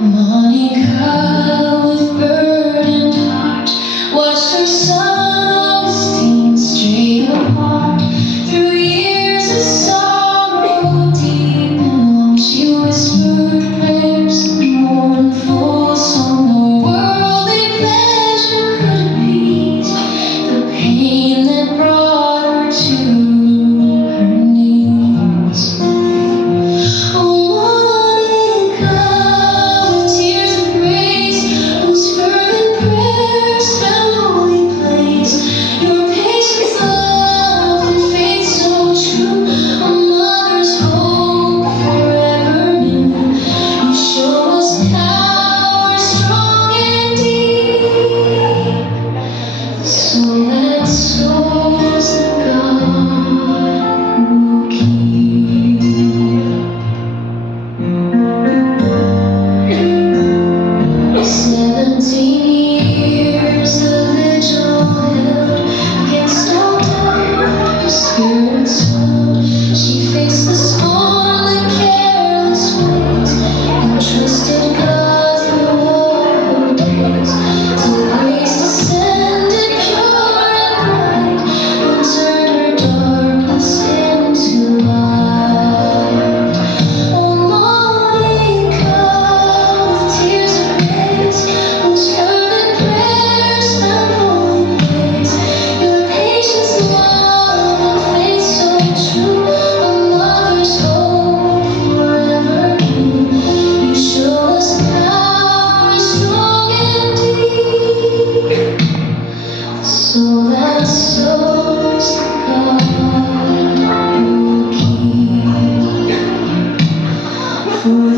Monica with burdened heart watched her son Augustine stray apart. Through years of sorrow deep and long, she whispered prayers and mournful song. No worldly pleasure could appease the pain that brought her to her knees. Oh, Monica, with tears of grace, whose fervent prayers found holy place, your patience, love, and faith so true, a mother's hope forever new. You show us power strong and deep, the soul that soars the God will keep. 17 years the vigil held against all doubt, her spirit swelled. She faced the scorn, the careless ways, and trusted God through all her days. Till grace descended pure and bright, and turned her darkness into light. Oh, Monica, with tears of grace, whose fervent prayers found holy place, your patience, love, and faith so true, a mother's hope forever new. You show us power strong and deep, the soul that soars the God will keep. For